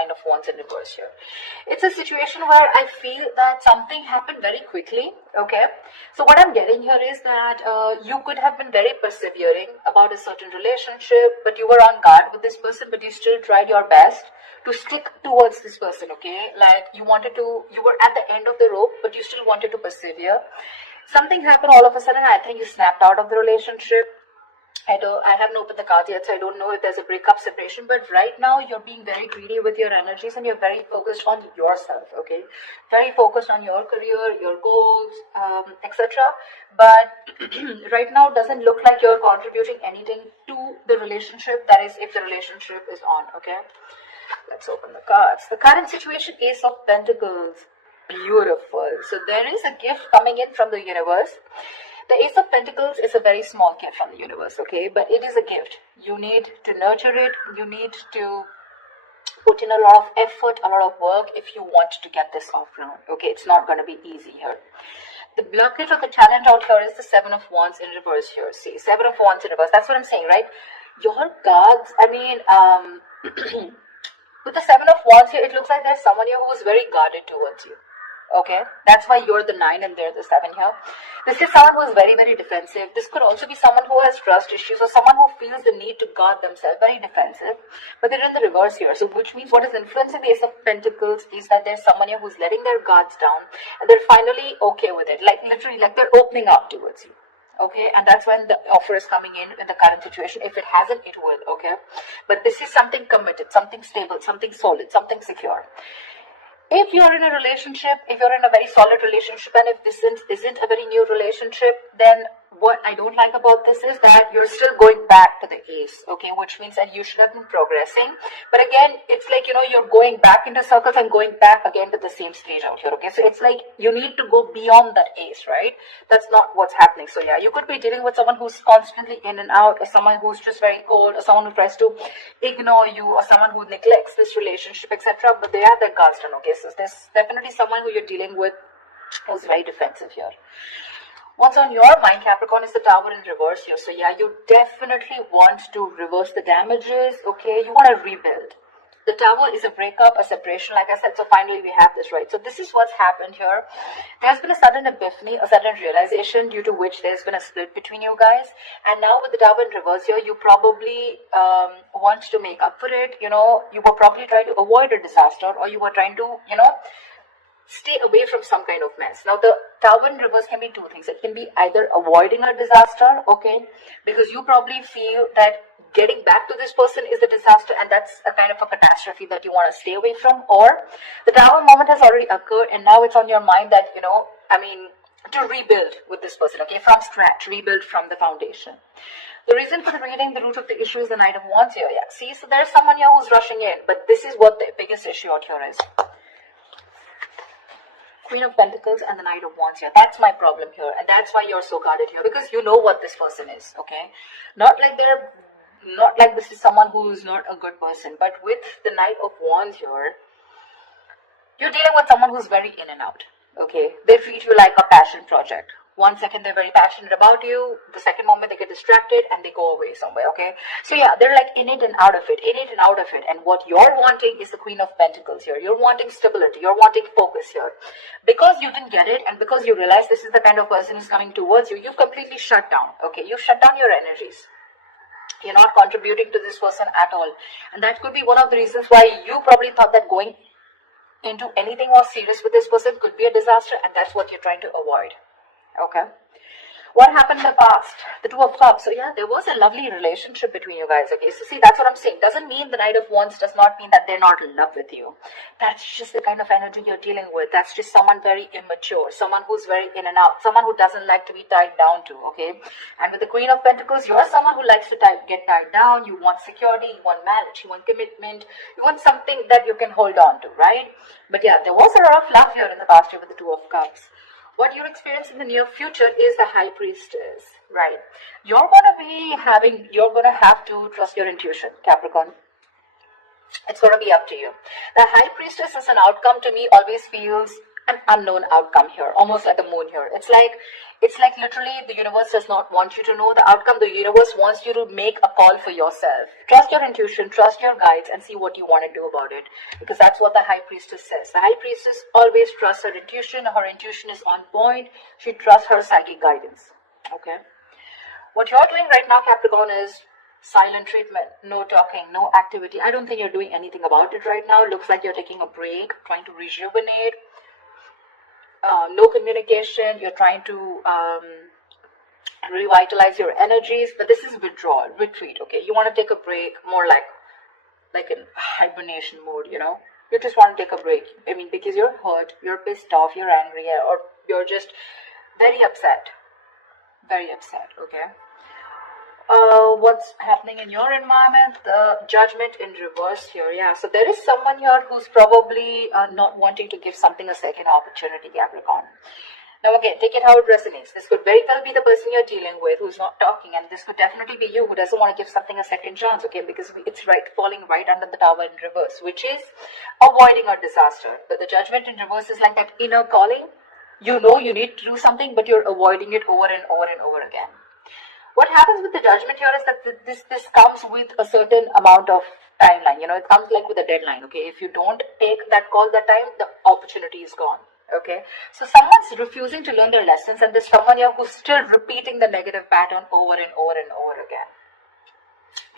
Nine of Wands in reverse here. It's a situation where I feel that something happened very quickly, okay? So what I'm getting here is that you could have been very persevering about a certain relationship, but you were on guard with this person, but you still tried your best to stick towards this person, okay? Like you were at the end of the rope, but you still wanted to persevere. Something happened all of a sudden. I think you snapped out of the relationship. I haven't opened the cards yet, so I don't know if there's a breakup, separation, but right now you're being very greedy with your energies and you're very focused on yourself, okay? Very focused on your career, your goals, etc. But right now doesn't look like you're contributing anything to the relationship, that is, if the relationship is on, okay? Let's open the cards. The current situation, Ace of Pentacles. Beautiful. So there is a gift coming in from the universe. The Ace of Pentacles is a very small gift from the universe, okay? But it is a gift. You need to nurture it. You need to put in a lot of effort, a lot of work if you want to get this off ground, okay? It's not going to be easy here. The blockage of the challenge out here is the Seven of Wands in reverse here. See, Seven of Wands in reverse. That's what I'm saying, right? Your cards, with the Seven of Wands here, it looks like there's someone here who is very guarded towards you. Okay, that's why you're the 9 and they're the 7 here. This is someone who is very, very defensive. This could also be someone who has trust issues or someone who feels the need to guard themselves, very defensive. But they're in the reverse here. So which means what is influencing the Ace of Pentacles is that there's someone here who's letting their guards down and they're finally okay with it. Like literally, like they're opening up towards you. Okay, and that's when the offer is coming in the current situation. If it hasn't, it will, okay? But this is something committed, something stable, something solid, something secure. If you're in a relationship, if you're in a very solid relationship, and if this isn't a very new relationship, then what I don't like about this is that you're still going back to the Ace, okay, which means that you should have been progressing. But again, it's like, you're going back into circles and going back again to the same stage out here, okay? So it's like you need to go beyond that Ace, right? That's not what's happening. So yeah, you could be dealing with someone who's constantly in and out, or someone who's just very cold, or someone who tries to ignore you, or someone who neglects this relationship, etc. But they have their guards down, okay? So there's definitely someone who you're dealing with who's very defensive here. What's on your mind, Capricorn, is the Tower in reverse here. So yeah, you definitely want to reverse the damages, okay? You want to rebuild. The Tower is a breakup, a separation, like I said. So finally we have this, right? So this is what's happened here. There's been a sudden epiphany, a sudden realization due to which there's been a split between you guys. And now with the Tower in reverse here, you probably want to make up for it. You were probably trying to avoid a disaster, or you were trying to, stay away from some kind of mess. Now, the Tower in reverse can be two things. It can be either avoiding a disaster, okay, because you probably feel that getting back to this person is the disaster, and that's a kind of a catastrophe that you want to stay away from, or the Tower moment has already occurred, and now it's on your mind that, to rebuild with this person, okay, from scratch, rebuild from the foundation. The reason for the reading, the root of the issue is the Knight of Wands here, yeah. See, so there's someone here who's rushing in, but this is what the biggest issue out here is. Queen of Pentacles and the Knight of Wands here. That's my problem here, and that's why you're so guarded here, because you know what this person is, okay? Not like this is someone who's not a good person, but with the Knight of Wands here, you're dealing with someone who's very in and out, okay? They treat you like a passion project. 1 second they're very passionate about you, the second moment they get distracted and they go away somewhere, okay? So yeah, they're like in it and out of it, and what you're wanting is the Queen of Pentacles here. You're wanting stability, you're wanting focus here. Because you didn't get it, and because you realize this is the kind of person who's coming towards you, you've completely shut down, okay? You've shut down your energies. You're not contributing to this person at all, and that could be one of the reasons why you probably thought that going into anything more serious with this person could be a disaster, and that's what you're trying to avoid. Okay. What happened in the past? The Two of Cups. So yeah, there was a lovely relationship between you guys. Okay, so see, that's what I'm saying. Doesn't mean the Knight of Wands does not mean that they're not in love with you. That's just the kind of energy you're dealing with. That's just someone very immature, someone who's very in and out, someone who doesn't like to be tied down to, okay? And with the Queen of Pentacles, you're someone who likes to get tied down. You want security, you want marriage, you want commitment, you want something that you can hold on to, right? But yeah, there was a lot of love here in the past year with the Two of Cups. What you're experiencing in the near future is the High Priestess, right? You're going to have to trust your intuition, Capricorn. It's going to be up to you. The High Priestess as an outcome to me always feels an unknown outcome here, almost like the moon here. It's like literally the universe does not want you to know the outcome. The universe wants you to make a call for yourself. Trust your intuition, trust your guides, and see what you want to do about it, because that's what the high priestess says. The high priestess always trusts her intuition. Her intuition is on point. She trusts her psychic guidance. Okay, what you're doing right now, Capricorn, is silent treatment. No talking, no activity. I don't think you're doing anything about it right now. It looks like you're taking a break, trying to rejuvenate. No communication. You're trying to revitalize your energies, but this is withdrawal, retreat. Okay, you want to take a break, more like in hibernation mode. You just want to take a break. I mean, because you're hurt, you're pissed off, you're angry, or you're just very upset. Very upset. Okay. What's happening in your environment? The judgment in reverse here. Yeah, so there is someone here who's probably not wanting to give something a second opportunity, Capricorn. Now again, take it how it resonates. This could very well be the person you're dealing with who's not talking, and this could definitely be you who doesn't want to give something a second chance, okay? Because it's falling right under the tower in reverse, which is avoiding a disaster. But the judgment in reverse is like that inner calling. You know you need to do something, but you're avoiding it over and over and over again. What happens with the judgment here is that this comes with a certain amount of timeline. It comes like with a deadline. Okay, if you don't take that call that time, the opportunity is gone. Okay, so someone's refusing to learn their lessons, and there's someone here who's still repeating the negative pattern over and over and over again.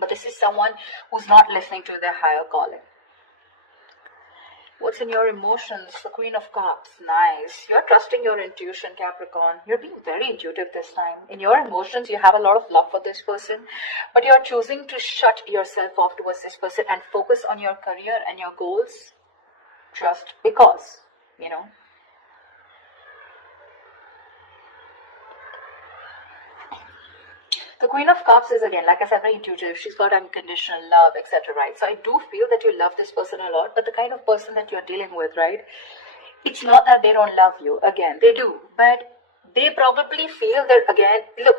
But this is someone who's not listening to their higher calling. What's in your emotions? The Queen of Cups. Nice. You're trusting your intuition, Capricorn. You're being very intuitive this time. In your emotions, you have a lot of love for this person, but you're choosing to shut yourself off towards this person and focus on your career and your goals just because, The Queen of Cups is, again, like I said, very intuitive. She's got unconditional love, etc., right? So I do feel that you love this person a lot, but the kind of person that you're dealing with, right? It's not that they don't love you. Again, they do. But they probably feel that, again, look,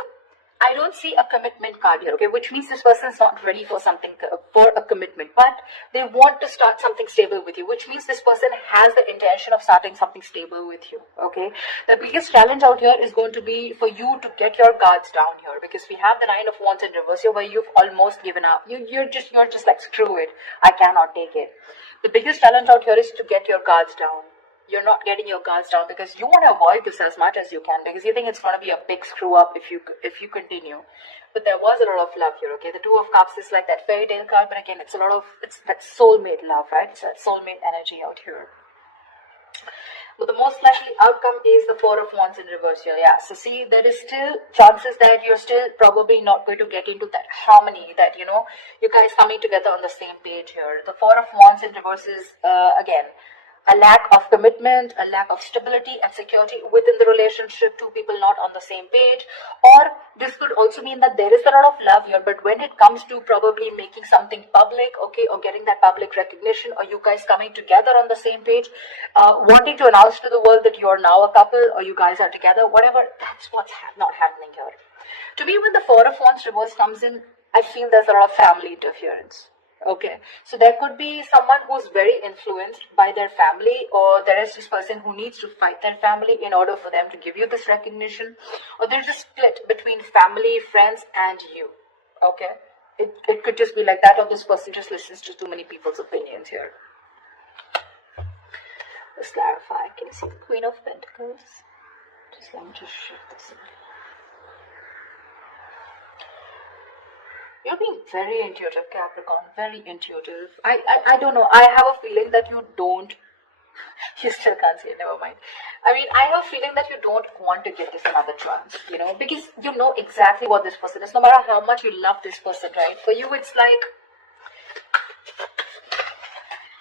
I don't see a commitment card here, okay? Which means this person is not ready for something, for a commitment. But they want to start something stable with you, which means this person has the intention of starting something stable with you, okay? The biggest challenge out here is going to be for you to get your guards down here, because we have the Nine of Wands in reverse here, where you've almost given up. You're just like, screw it. I cannot take it. The biggest challenge out here is to get your guards down. You're not getting your guards down because you want to avoid this as much as you can, because you think it's going to be a big screw up if you continue. But there was a lot of love here, okay? The Two of Cups is like that fairy tale card, but again, it's that soulmate love, right? It's that soulmate energy out here. But the most likely outcome is the Four of Wands in reverse here. Yeah, so see, there is still chances that you're still probably not going to get into that harmony, that, you guys coming together on the same page here. The Four of Wands in reverse is, again, a lack of commitment, a lack of stability and security within the relationship, two people not on the same page. Or this could also mean that there is a lot of love here, but when it comes to probably making something public, okay, or getting that public recognition, or you guys coming together on the same page, wanting to announce to the world that you're now a couple, or you guys are together, whatever, that's what's not happening here. To me, when the Four of Wands reverse comes in, I feel there's a lot of family interference. Okay, so there could be someone who's very influenced by their family, or there is this person who needs to fight their family in order for them to give you this recognition, or there's a split between family, friends, and you. Okay, it could just be like that, or this person just listens to too many people's opinions here. Let's clarify. Can you see the Queen of Pentacles? Let me just shift this in. You're being very intuitive, Capricorn. Very intuitive. I don't know. I have a feeling that you don't. You still can't see it. Never mind. I mean, I have a feeling that you don't want to give this another chance. Because you know exactly what this person is. No matter how much you love this person, right? For you, it's like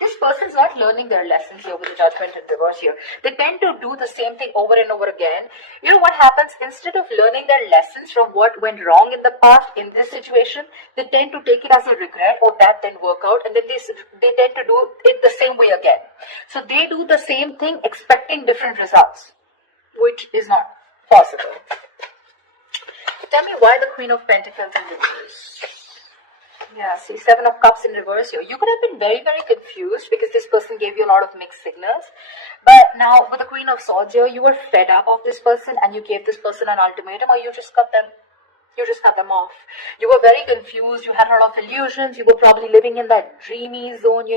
this person's not learning their lessons here with the Judgment in reverse here. They tend to do the same thing over and over again. You know what happens? Instead of learning their lessons from what went wrong in the past in this situation, they tend to take it as a regret, or that didn't work out, and then they tend to do it the same way again. So they do the same thing expecting different results, which is not possible. Tell me why the Queen of Pentacles in reverse. Yeah, see, Seven of Cups in reverse here. You could have been very, very confused because this person gave you a lot of mixed signals. But now with the Queen of Swords here, you were fed up of this person and you gave this person an ultimatum, or you just cut them. You just cut them off. You were very confused. You had a lot of illusions. You were probably living in that dreamy zone,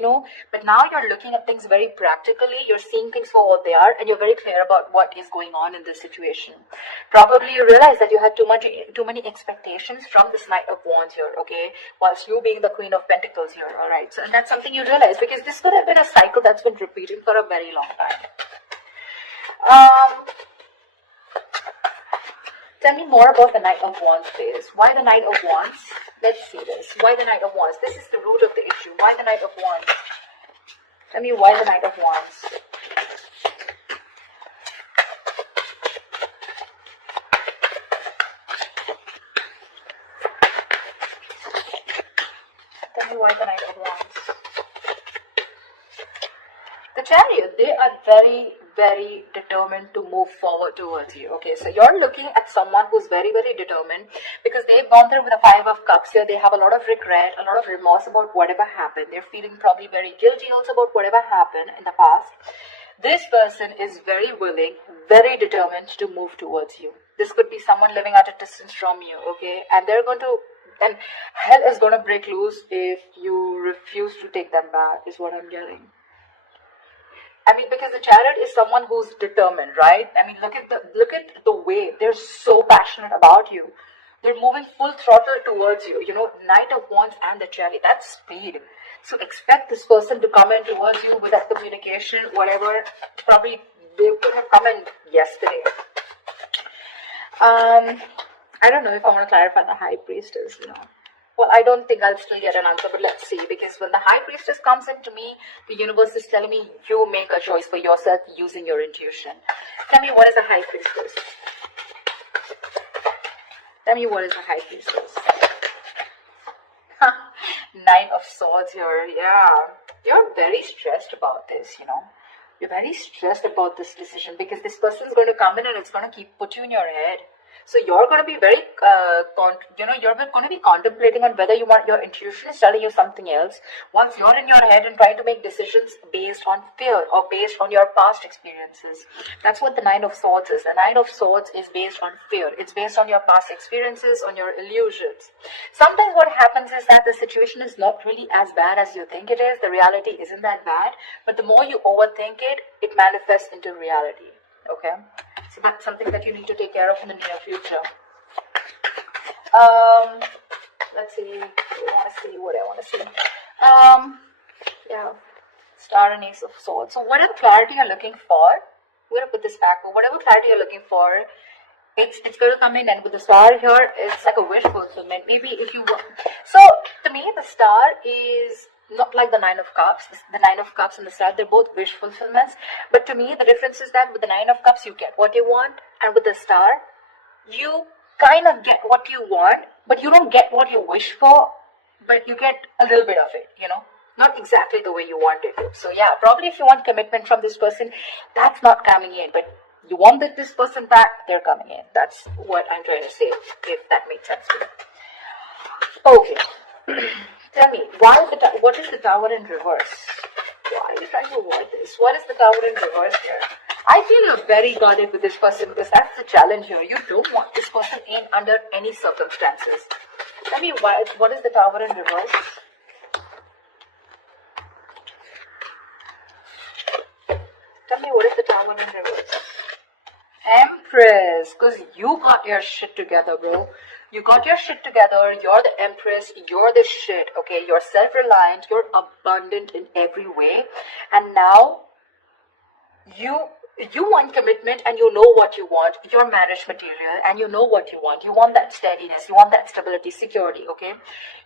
But now you're looking at things very practically. You're seeing things for what they are, and you're very clear about what is going on in this situation. Probably you realize that you had too many expectations from this Knight of Wands here, okay? Whilst you being the Queen of Pentacles here, all right? So, and that's something you realize, because this could have been a cycle that's been repeating for a very long time. Tell me more about the Knight of Wands, please. Why the Knight of Wands? Let's see this. Why the Knight of Wands? This is the root of the issue. Why the Knight of Wands? Tell me why the Knight of Wands. Tell me why the Knight of Wands. The Chariot, they are very, very determined to move forward towards you. Okay, so you're looking at someone who's very, very determined, because they've gone through with the Five of Cups here. They have a lot of regret, a lot of remorse about whatever happened. They're feeling probably very guilty also about whatever happened in the past. This person is very willing, very determined to move towards you. This could be someone living at a distance from you, okay? And hell is going to break loose if you refuse to take them back, is what I'm getting. I mean, because the Chariot is someone who's determined, right? I mean, look at the way they're so passionate about you. They're moving full throttle towards you. Knight of Wands and the Chariot, that's speed. So expect this person to come in towards you with that communication, whatever. Probably they could have come in yesterday. I don't know if I want to clarify the High Priestess, Well, I don't think I'll still get an answer, but let's see. Because when the High Priestess comes into me, the universe is telling me you make a choice for yourself using your intuition. Tell me, what is a High Priestess? Tell me, what is a High Priestess? Knight of Swords here. Yeah. You're very stressed about this, You're very stressed about this decision, because this person is going to come in and it's going to put you in your head. So you're going to be very, you're going to be contemplating on whether your intuition is telling you something else. Once you're in your head and trying to make decisions based on fear or based on your past experiences. That's what the Nine of Swords is. The Nine of Swords is based on fear. It's based on your past experiences, on your illusions. Sometimes what happens is that the situation is not really as bad as you think it is. The reality isn't that bad. But the more you overthink it, it manifests into reality. Okay? So that's something that you need to take care of in the near future. Let's see. What I want to see. Yeah. Star and Ace of Swords. So whatever clarity you're looking for, we're going to put this back. But whatever clarity you're looking for, it's going to come in. And with the star here, it's like a wish fulfillment. Maybe if you want. So to me, the star is not like the Nine of Cups. The Nine of Cups and the Star, they're both wish fulfillments. But to me, the difference is that with the Nine of Cups, you get what you want. And with the Star, you kind of get what you want, but you don't get what you wish for, but you get a little bit of it, Not exactly the way you want it. So yeah, probably if you want commitment from this person, that's not coming in. But you want this person back, they're coming in. That's what I'm trying to say, if that makes sense to you. Okay. Tell me, what is the Tower in reverse? Why are you trying to avoid this? What is the Tower in reverse here? I feel you're very guarded with this person, because that's the challenge here. You don't want this person in under any circumstances. Tell me, what is the Tower in reverse? Tell me, what is the Tower in reverse? Empress, because you got your shit together, bro. You got your shit together. You're the Empress. You're the shit, okay? You're self-reliant. You're abundant in every way. And now, you want commitment, and you know what you want. You're marriage material, and you know what you want. You want that steadiness. You want that stability, security, okay?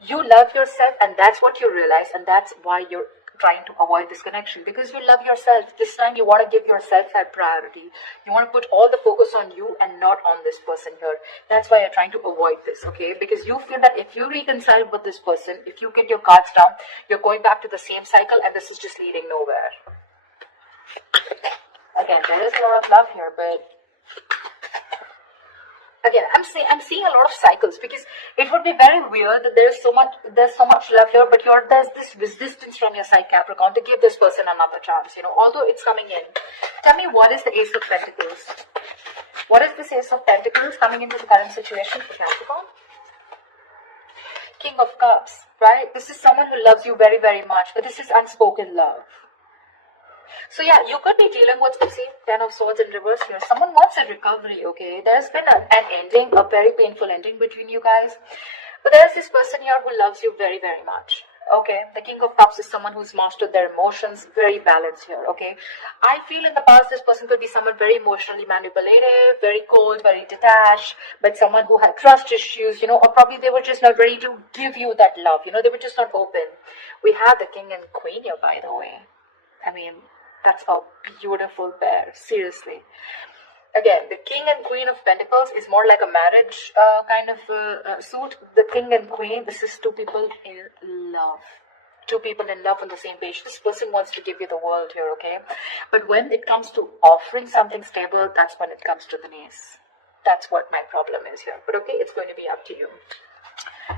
You love yourself, and that's what you realize, and that's why you're trying to avoid this connection, because you love yourself. This time you want to give yourself that priority. You want to put all the focus on you and not on this person here. That's why you're trying to avoid this, okay? Because you feel that if you reconcile with this person, if you get your cards down, you're going back to the same cycle, and this is just leading nowhere. Again, there is a lot of love here, but Again, I'm seeing a lot of cycles, because it would be very weird that there's so much love here, but there's this resistance from your side, Capricorn, to give this person another chance, although it's coming in. Tell me, what is the Ace of Pentacles? What is this Ace of Pentacles coming into the current situation for Capricorn? King of Cups, right? This is someone who loves you very, very much, but this is unspoken love. So yeah, you could be dealing with, let's see, Ten of Swords in reverse here. Someone wants a recovery, okay? There's been an ending, a very painful ending between you guys. But there's this person here who loves you very, very much. Okay, the King of Cups is someone who's mastered their emotions, very balanced here, okay? I feel in the past this person could be someone very emotionally manipulative, very cold, very detached, but someone who had trust issues, or probably they were just not ready to give you that love, they were just not open. We have the King and Queen here, by the way. I mean, that's a beautiful pair, seriously. Again, the King and Queen of Pentacles is more like a marriage kind of suit. The King and Queen, this is two people in love. Two people in love on the same page. This person wants to give you the world here, okay? But when it comes to offering something stable, that's when it comes to the knees. That's what my problem is here. But okay, it's going to be up to you.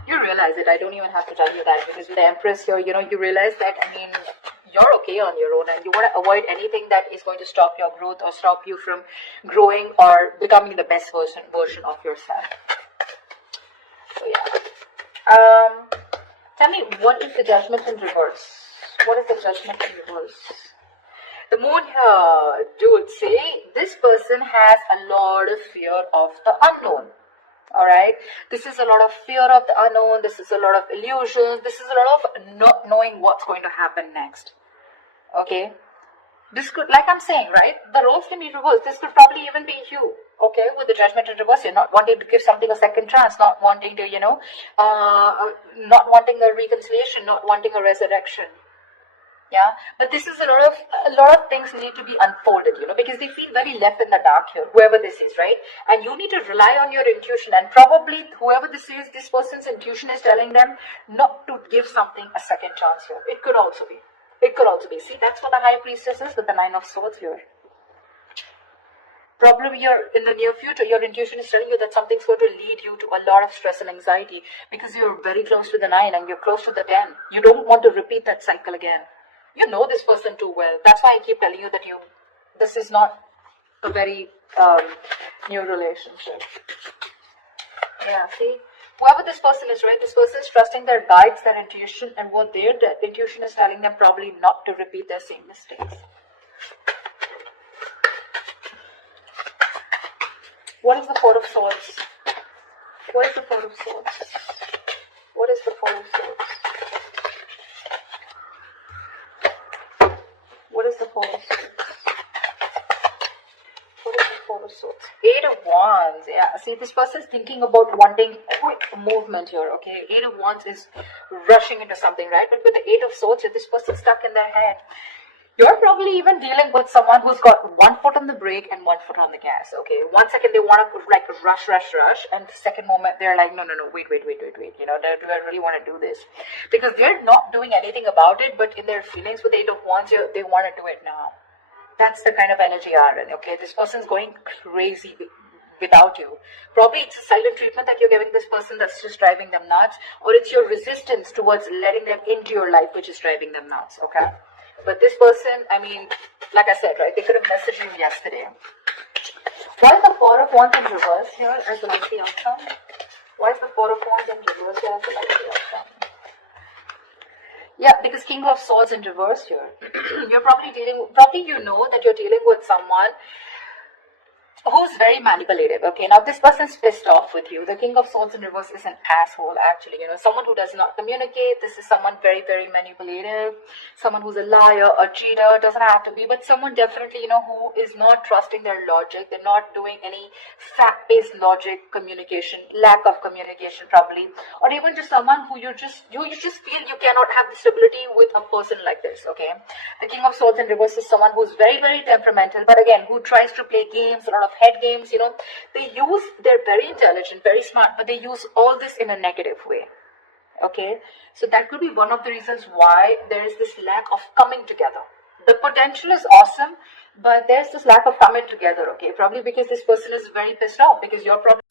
You realize it. I don't even have to tell you that, because with the Empress here, you realize that, you're okay on your own, and you want to avoid anything that is going to stop your growth or stop you from growing or becoming the best version of yourself. So yeah. Tell me, what is the Judgment in reverse? What is the Judgment in reverse? The Moon here, dude, see, this person has a lot of fear of the unknown. Alright, this is a lot of fear of the unknown, this is a lot of illusions, this is a lot of not knowing what's going to happen next. Okay, this could, like I'm saying, right, the roles can be reversed. This could probably even be you, okay, with the Judgment in reverse. You're not wanting to give something a second chance, not wanting to, not wanting a reconciliation, not wanting a resurrection. Yeah, but this is a lot of things need to be unfolded, because they feel very left in the dark here, whoever this is, right? And you need to rely on your intuition, and probably whoever this is, this person's intuition is telling them not to give something a second chance here. It could also be. See, that's what the High Priestess is with the Nine of Swords here. Probably in the near future, your intuition is telling you that something's going to lead you to a lot of stress and anxiety, because you're very close to the 9 and you're close to the 10. You don't want to repeat that cycle again. You know this person too well. That's why I keep telling you that this is not a very new relationship. Yeah, see? Whoever this person is, right, this person is trusting their guides, their intuition, and what their intuition is telling them probably not to repeat their same mistakes. What is the Four of Swords? What is the Four of Swords? What is the Four of Swords? What is the Four of Swords? What is the Four of Swords? Eight of Wands. Yeah, see, this person is thinking about wanting quick movement here, okay? Eight of Wands is rushing into something, right? But with the Eight of Swords, this person stuck in their head. You're probably even dealing with someone who's got one foot on the brake and one foot on the gas, okay? 1 second they want to like rush, and the second moment they're like, no, wait. Do I really want to do this? Because they're not doing anything about it, but in their feelings with the Eight of Wands, they want to do it now. That's the kind of energy you're in, okay? This person's going crazy without you. Probably it's a silent treatment that you're giving this person that's just driving them nuts, or it's your resistance towards letting them into your life which is driving them nuts, okay? But this person, like I said, right, they could have messaged you yesterday. Why is the Four of Wands in reverse here as the likely outcome? Why is the Four of Wands in reverse here as the likely outcome? Yeah, because King of Swords in reverse here. You're probably you know that you're dealing with someone who's very manipulative, okay? Now, this person's pissed off with you. The King of Swords in reverse is an asshole, actually. Someone who does not communicate. This is someone very, very manipulative. Someone who's a liar, a cheater. Doesn't have to be, but someone definitely, who is not trusting their logic. They're not doing any fact-based logic communication, lack of communication, probably. Or even just someone who you just feel you cannot have the stability with a person like this, okay? The King of Swords in reverse is someone who's very, very temperamental, but again, who tries to play games, a lot of head games, they're very intelligent, very smart, but they use all this in a negative way, okay? So that could be one of the reasons why there is this lack of coming together. The potential is awesome, but there's this lack of coming together, okay? Probably because this person is very pissed off, because you're probably